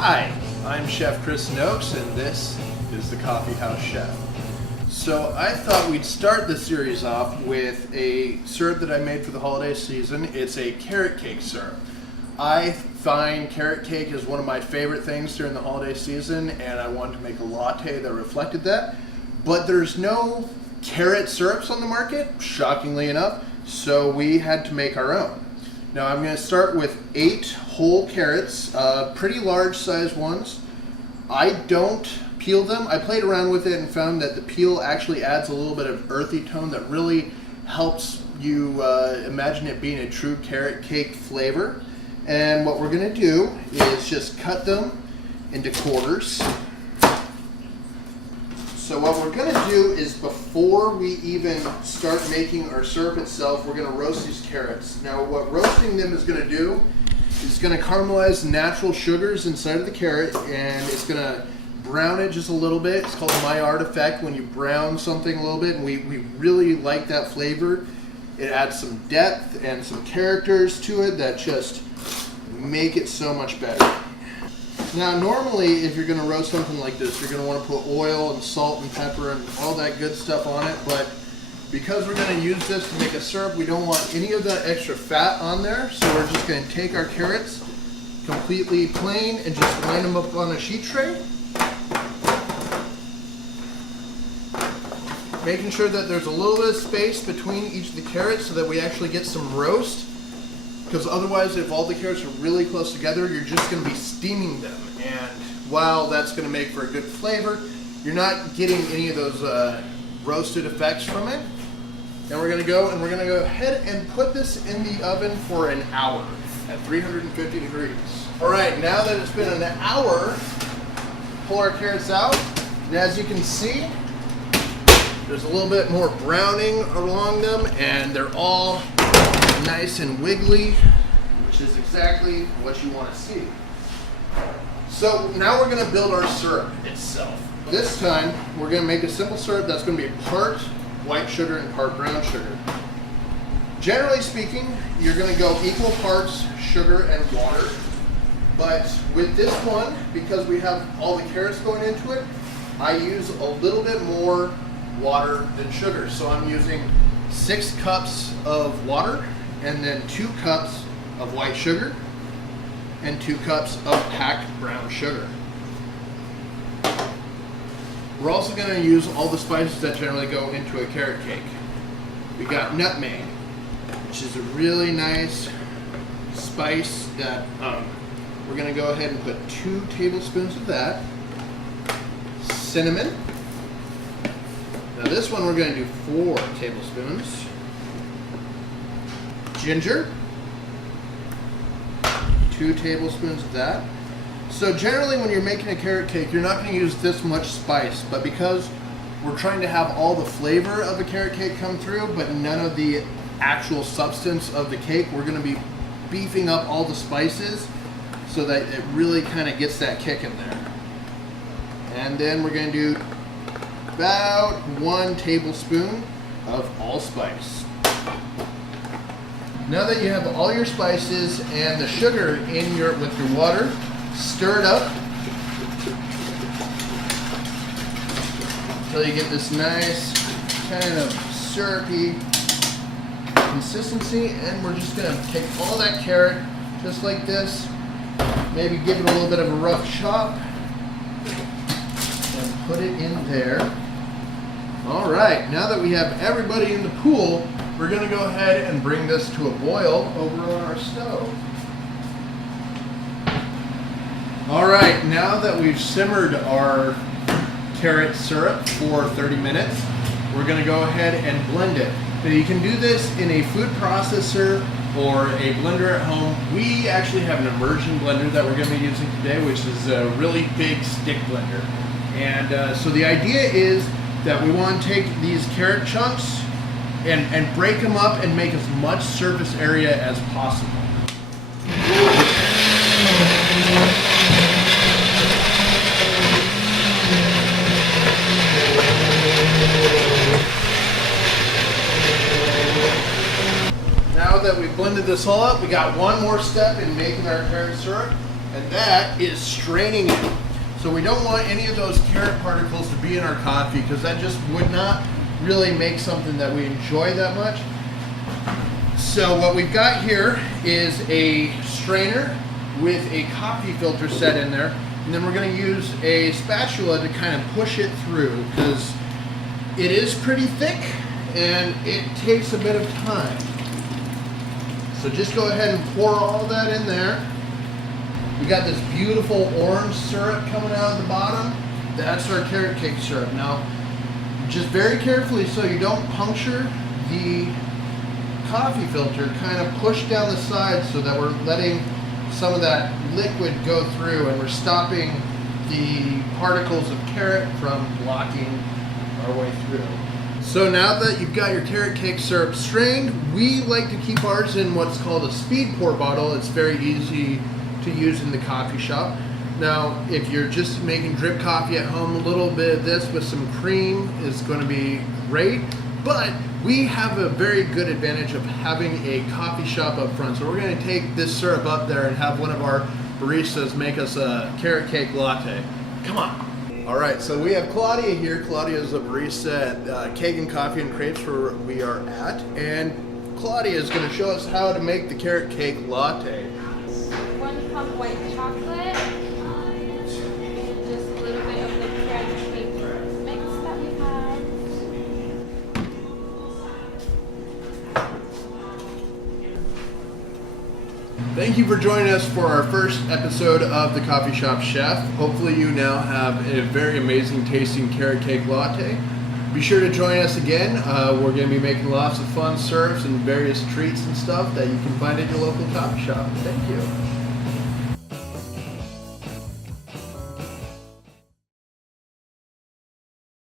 Hi, I'm Chef Chris Noakes, and this is the Coffee House Chef. So I thought we'd start the series off with a syrup that I made for the holiday season. It's a carrot cake syrup. I find carrot cake is one of my favorite things during the holiday season, and I wanted to make a latte that reflected that. But there's no carrot syrups on the market, shockingly enough, so we had to make our own. Now I'm going to start with 8 whole carrots, pretty large size ones. I don't peel them. I played around with it and found that the peel actually adds a little bit of earthy tone that really helps you imagine it being a true carrot cake flavor. And what we're going to do is just cut them into quarters. So what we're going to do is, before we even start making our syrup itself, we're going to roast these carrots. Now what roasting them is going to do is going to caramelize natural sugars inside of the carrot, and it's going to brown it just a little bit. It's called Maillard effect, when you brown something a little bit, and we really like that flavor. It adds some depth and some characters to it that just make it so much better. Now normally if you're going to roast something like this, you're going to want to put oil and salt and pepper and all that good stuff on it, but because we're going to use this to make a syrup, we don't want any of that extra fat on there, so we're just going to take our carrots completely plain and just line them up on a sheet tray. Making sure that there's a little bit of space between each of the carrots so that we actually get some roast. Because otherwise, if all the carrots are really close together, you're just going to be steaming them. And while that's going to make for a good flavor, you're not getting any of those roasted effects from it. And we're going to go ahead and put this in the oven for an hour at 350 degrees. All right, now that it's been an hour, pull our carrots out. And as you can see, there's a little bit more browning along them, and they're all nice and wiggly, which is exactly what you want to see. So now we're going to build our syrup itself. This time we're going to make a simple syrup that's going to be part white sugar and part brown sugar. Generally speaking, you're going to go equal parts sugar and water, but with this one, because we have all the carrots going into it, I use a little bit more water than sugar. So I'm using 6 cups of water, and then 2 cups of white sugar, and 2 cups of packed brown sugar. We're also going to use all the spices that generally go into a carrot cake. We got nutmeg, which is a really nice spice that we're going to go ahead and put 2 tablespoons of that. Cinnamon. Now this one we're going to do 4 tablespoons. Ginger, 2 tablespoons of that. So generally when you're making a carrot cake, you're not going to use this much spice, but because we're trying to have all the flavor of the carrot cake come through, but none of the actual substance of the cake, we're going to be beefing up all the spices so that it really kind of gets that kick in there. And then we're going to do about 1 tablespoon of allspice. Now that you have all your spices and the sugar in with your water, stir it up until you get this nice kind of syrupy consistency. And we're just going to take all that carrot just like this, maybe give it a little bit of a rough chop, and put it in there. All right, now that we have everybody in the pool, we're going to go ahead and bring this to a boil over on our stove. All right, now that we've simmered our carrot syrup for 30 minutes, we're going to go ahead and blend it. Now you can do this in a food processor or a blender at home. We actually have an immersion blender that we're going to be using today, which is a really big stick blender. And so the idea is that we want to take these carrot chunks and break them up and make as much surface area as possible. Now that we've blended this all up, we got one more step in making our carrot syrup, and that is straining it. So we don't want any of those carrot particles to be in our coffee because that just would not really make something that we enjoy that much. So what we've got here is a strainer with a coffee filter set in there, and then we're going to use a spatula to kind of push it through because it is pretty thick and it takes a bit of time. So just go ahead and pour all that in there. We got this beautiful orange syrup coming out of the bottom. That's our carrot cake syrup. Now, just very carefully so you don't puncture the coffee filter, kind of push down the side so that we're letting some of that liquid go through and we're stopping the particles of carrot from blocking our way through. So now that you've got your carrot cake syrup strained, we like to keep ours in what's called a speed pour bottle. It's very easy to use in the coffee shop. Now, if you're just making drip coffee at home, a little bit of this with some cream is going to be great, but we have a very good advantage of having a coffee shop up front. So we're going to take this syrup up there and have one of our baristas make us a carrot cake latte. Come on. All right, so we have Claudia here. Claudia is a barista at Cake and Coffee and Crepes where we are at, and Claudia is going to show us how to make the carrot cake latte. 1 cup white chocolate, and just a little bit of the carrot cake mix that we have. Thank you for joining us for our first episode of The Coffee Shop Chef. Hopefully you now have a very amazing tasting carrot cake latte. Be sure to join us again. We're going to be making lots of fun syrups and various treats and stuff that you can find at your local coffee shop. Thank you.